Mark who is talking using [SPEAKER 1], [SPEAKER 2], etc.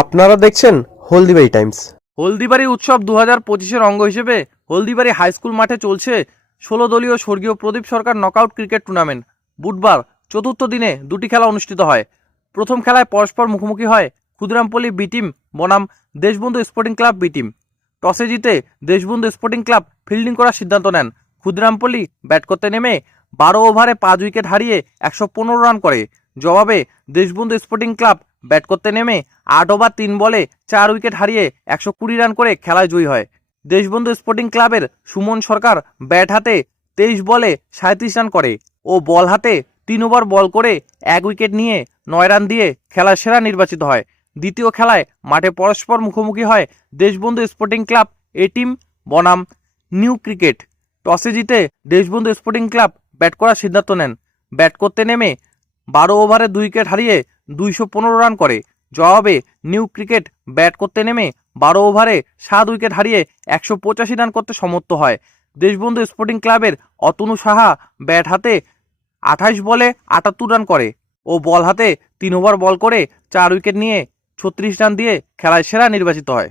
[SPEAKER 1] আপনারা দেখছেন হলদিবাড়ি টাইমস।
[SPEAKER 2] হলদিবাড়ি উৎসব দু হাজার পঁচিশের অঙ্গ হিসেবে হলদিবাড়ি হাই স্কুল মাঠে চলছে ষোলো দলীয় স্বর্গীয় Pradip Sarkar knockout cricket tournament বুধবার চতুর্থ দিনে দুটি খেলা অনুষ্ঠিত হয়। প্রথম খেলায় পরস্পর মুখোমুখি হয় ক্ষুদিরামপল্লী বি টিম বনাম Deshbandhu sporting club B team টসে জিতে দেশবন্ধু স্পোর্টিং ক্লাব ফিল্ডিং করার সিদ্ধান্ত নেন। ক্ষুদিরামপল্লী ব্যাট করতে নেমে বারো ওভারে পাঁচ উইকেট হারিয়ে একশো পনেরো রান করে। জবাবে দেশবন্ধু স্পোর্টিং ক্লাব ব্যাট করতে নেমে আট ওভার তিন বলে চার উইকেট হারিয়ে একশো কুড়ি রান করে খেলায় জয়ী হয়। দেশবন্ধু স্পোর্টিং ক্লাবের সুমন সরকার ব্যাট হাতে তেইশ বলে সাঁত্রিশ রান করে ও বল হাতে তিন ওভার বল করে এক উইকেট নিয়ে নয় রান দিয়ে খেলার সেরা নির্বাচিত হয়। দ্বিতীয় খেলায় মাঠে পরস্পর মুখোমুখি হয় Deshbandhu sporting club A team বনাম। নিউ ক্রিকেট টসে জিতে দেশবন্ধু স্পোর্টিং ক্লাব ব্যাট করার সিদ্ধান্ত নেন। ব্যাট করতে নেমে বারো ওভারে দুই উইকেট হারিয়ে দুইশো পনেরো রান করে। জবাবে নিউ ক্রিকেট ব্যাট করতে নেমে বারো ওভারে সাত উইকেট হারিয়ে একশো পঁচাশি রান করতে সমর্থ হয়। দেশবন্ধু স্পোর্টিং ক্লাবের অতনু সাহা ব্যাট হাতে আঠাশ বলে আটাত্তর রান করে ও বল হাতে তিন ওভার বল করে চার উইকেট নিয়ে ছত্রিশ রান দিয়ে খেলায় সেরা নির্বাচিত হয়।